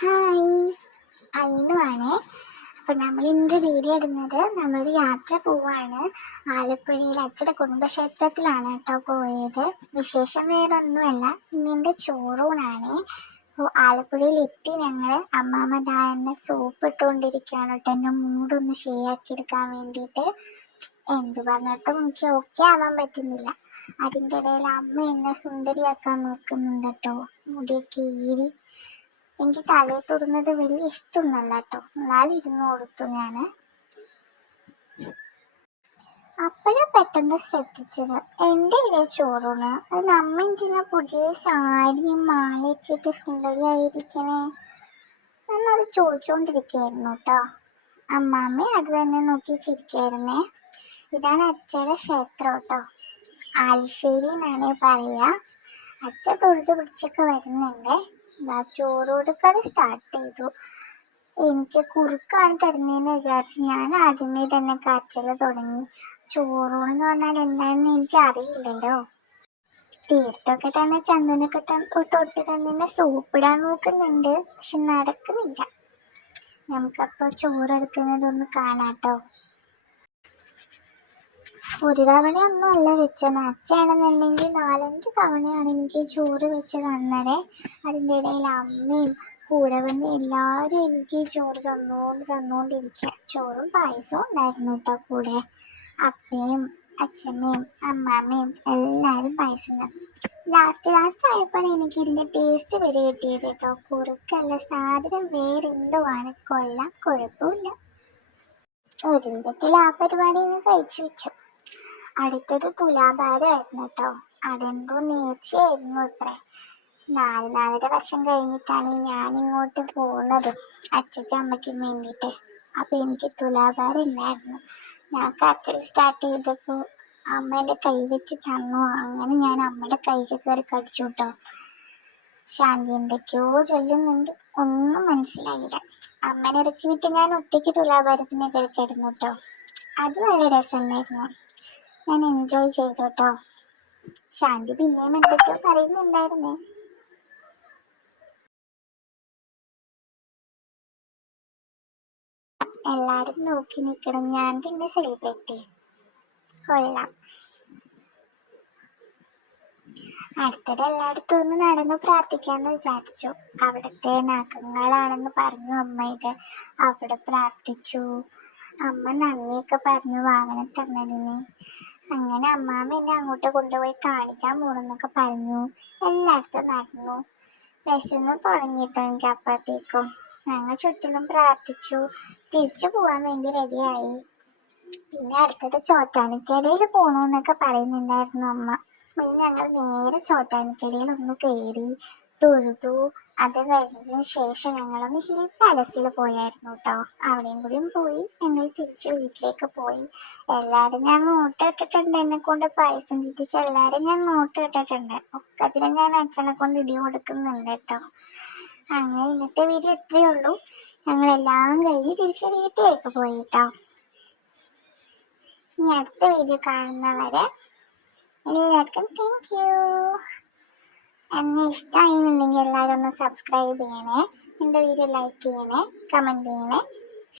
Hi, അയിനു ആണേ. അപ്പോൾ നമ്മൾ ഇന്ന് വീഡിയോ ഇടുന്നത് നമ്മളൊരു യാത്ര പോവാണ്. ആലപ്പുഴയിൽ അച്ഛൻ്റെ കുടുംബക്ഷേത്രത്തിലാണ് കേട്ടോ പോയത്. വിശേഷം വേറെ ഒന്നുമല്ല, ഇന്നെൻ്റെ ചോറൂണാണ്. അപ്പോൾ ആലപ്പുഴയിൽ എത്തി ഞങ്ങൾ. അമ്മാമ്മ ദാ എന്നെ സൂപ്പ് ഇട്ടുകൊണ്ടിരിക്കുകയാണ് കേട്ടോ, എൻ്റെ മൂടൊന്ന് ശരിയാക്കി എടുക്കാൻ വേണ്ടിയിട്ട്. എന്ത് പറഞ്ഞിട്ടും എനിക്ക് ഓക്കെ ആവാൻ പറ്റുന്നില്ല. അതിൻ്റെ ഇടയിൽ അമ്മ എന്നെ സുന്ദരിയാക്കാൻ നോക്കുന്നുണ്ട് കേട്ടോ, മുടിയൊക്കെ ഈരി. എനിക്ക് തലയിൽ തൊടുന്നത് വലിയ ഇഷ്ടമൊന്നുമല്ല കേട്ടോ, എന്നാലും ഇരുന്ന് കൊടുത്തു ഞാൻ. അപ്പോഴാ പെട്ടെന്ന് ശ്രദ്ധിച്ചത് എൻ്റെ ഇല്ലേ ചോറൂണ്. അതിൽ അമ്മ എന്തിനാ പുതിയ സാരിയും മാലയൊക്കെ ഇട്ട് സുന്ദരിയായിരിക്കണേ എന്നത് ചോദിച്ചുകൊണ്ടിരിക്കുകയായിരുന്നു കേട്ടോ. അമ്മാമ്മ അത് തന്നെ നോക്കി ചിരിക്കായിരുന്നേ. ഇതാണ് അച്ഛയുടെ ക്ഷേത്രം കേട്ടോ, ആലിശ്ശേരി എന്നാണ് പറയുക. അച്ഛ തൊഴുത് പിടിച്ചൊക്കെ വരുന്നുണ്ട്. ചോറ് കൊടുക്കാൻ സ്റ്റാർട്ട് ചെയ്തു. എനിക്ക് കുറുക്കാണ് തരുന്നതെന്ന് വിചാരിച്ച് ഞാൻ ആദ്യമേ തന്നെ കാച്ചൽ തുടങ്ങി. ചോറൂണെന്ന് പറഞ്ഞാൽ എന്താണെന്ന് എനിക്ക് അറിയില്ലല്ലോ. തീർത്തൊക്കെ തന്നെ ചന്ദനൊക്കെ തൊട്ട് തന്നെ സൂപ്പിടാൻ നോക്കുന്നുണ്ട്, പക്ഷെ നടക്കുന്നില്ല. നമുക്കപ്പോൾ ചോറെടുക്കുന്നതൊന്ന് കാണാട്ടോ. ഒരു തവണയൊന്നും അല്ല വെച്ചത്, അച്ഛനാണെന്നുണ്ടെങ്കിൽ 4-5 തവണയാണ് എനിക്ക് ചോറ് വെച്ച് തന്നത്. അതിൻ്റെ ഇടയിൽ അമ്മയും കൂടെ വന്ന് എല്ലാവരും എനിക്ക് ചോറ് തന്നുകൊണ്ടിരിക്കുക. ചോറും പായസവും ഉണ്ടായിരുന്നു കേട്ടോ കൂടെ. അപ്പയും അച്ഛമ്മയും അമ്മാമ്മയും എല്ലാവരും പായസം തന്നു. ലാസ്റ്റ് ആയപ്പോഴാണ് എനിക്ക് ഇതിൻ്റെ ടേസ്റ്റ് വരെ കിട്ടിയത് കേട്ടോ. കുറുക്കല്ല, സാധനം വേറെന്തോ ആണ്. കൊള്ളാം, കുഴപ്പമില്ല. ഒരു വിധത്തിൽ ആ പരിപാടി കഴിച്ചു വെച്ചു. അടുത്തത് തുലാഭാരമായിരുന്നു കേട്ടോ. അതെന്തോ നേർച്ചയായിരുന്നു അത്രേ. 4-4.5 വർഷം കഴിഞ്ഞിട്ടാണ് ഞാൻ ഇങ്ങോട്ട് പോകുന്നത് അച്ഛയ്ക്കും അമ്മയ്ക്കും വേണ്ടിയിട്ട്. അപ്പം എനിക്ക് തുലാഭാരം ഇല്ലായിരുന്നു. ഞാൻ കരച്ചിൽ സ്റ്റാർട്ട് ചെയ്തപ്പോൾ അമ്മ എൻ്റെ കൈ വെച്ച് തന്നു. അങ്ങനെ ഞാൻ അമ്മയുടെ കൈക്ക് കയറി കടിച്ചു കേട്ടോ. ശാന്തി എന്തൊക്കെയോ ചൊല്ലുന്നുണ്ട്, ഒന്നും മനസ്സിലായില്ല. അമ്മനെ ഇറക്കി വിട്ട് ഞാൻ ഒറ്റയ്ക്ക് തുലാഭാരത്തിന് കയറി കിടന്നു കേട്ടോ. അത് വളരെ രസമുണ്ടായിരുന്നു, ഞാൻ എൻജോയ് ചെയ്തു കേട്ടോ. ശാന്തി പിന്നെയും എന്തൊക്കെയോ പറയുന്നുണ്ടായിരുന്നേ. എല്ലാരും നോക്കി നിൽക്കണം, ഞാൻ തന്നെ സെലിബ്രിറ്റി. കൊള്ളാം. അടുത്തത് എല്ലായിടത്തും ഒന്ന് നടന്ന് പ്രാർത്ഥിക്കാമെന്ന് വിചാരിച്ചു. അവിടുത്തെ നാഗങ്ങളാണെന്ന് പറഞ്ഞു അമ്മ. ഇത് അവിടെ പ്രാർത്ഥിച്ചു. അമ്മ നന്ദിയൊക്കെ പറഞ്ഞു വാഹനം തന്നതിന്. അങ്ങനെ അമ്മാമ്മ എന്നെ അങ്ങോട്ട് കൊണ്ടുപോയി കാണിക്കാൻ പോണെന്നൊക്കെ പറഞ്ഞു. എല്ലായിടത്തും നടന്നു. വിശന്ന് തുടങ്ങിയിട്ടോ എനിക്ക് അപ്പോഴത്തേക്കും. ഞങ്ങൾ ചുറ്റിലും പ്രാർത്ഥിച്ചു, തിരിച്ചു പോകാൻ വേണ്ടി റെഡിയായി. പിന്നെ അടുത്തത് ചോറ്റാനിക്കരയിൽ പോകണമെന്നൊക്കെ പറയുന്നുണ്ടായിരുന്നു അമ്മ. പിന്നെ ഞങ്ങൾ നേരെ ചോറ്റാനിക്കരയിൽ ഒന്ന് കയറി തൊഴുതു. അത് കഴിഞ്ഞതിന് ശേഷം ഞങ്ങളൊന്ന് ഹിൽ പാലസിൽ പോയായിരുന്നു കേട്ടോ. അവിടെയും കൂടിയും പോയി ഞങ്ങൾ തിരിച്ച് വീട്ടിലേക്ക് പോയി. എല്ലാവരും ഞാൻ നോട്ട് ഇട്ടിട്ടുണ്ട്, എന്നെ കൊണ്ട് പായസം കിട്ടിച്ച എല്ലാവരും ഞാൻ നോട്ട് ഇട്ടിട്ടുണ്ട്. ഒക്കത്തിനും ഞാൻ അച്ഛനെ കൊണ്ട് ഇടി കൊടുക്കുന്നുണ്ട് കേട്ടോ. അങ്ങനെ ഇന്നത്തെ വീഡിയോ ഇത്രയേ ഉള്ളൂ. ഞങ്ങളെല്ലാം കഴിഞ്ഞ് തിരിച്ച് വീട്ടിലേക്ക് പോയി കേട്ടോ. ഇനി അടുത്ത വീഡിയോ കാണുന്നവരെ എല്ലാവർക്കും താങ്ക് യു. എന്നെ ഇഷ്ടമായിരുന്നുണ്ടെങ്കിൽ എല്ലാവരും ഒന്ന് സബ്സ്ക്രൈബ് ചെയ്യണേ, എൻ്റെ വീഡിയോ ലൈക്ക് ചെയ്യണേ, കമൻറ്റ് ചെയ്യണേ.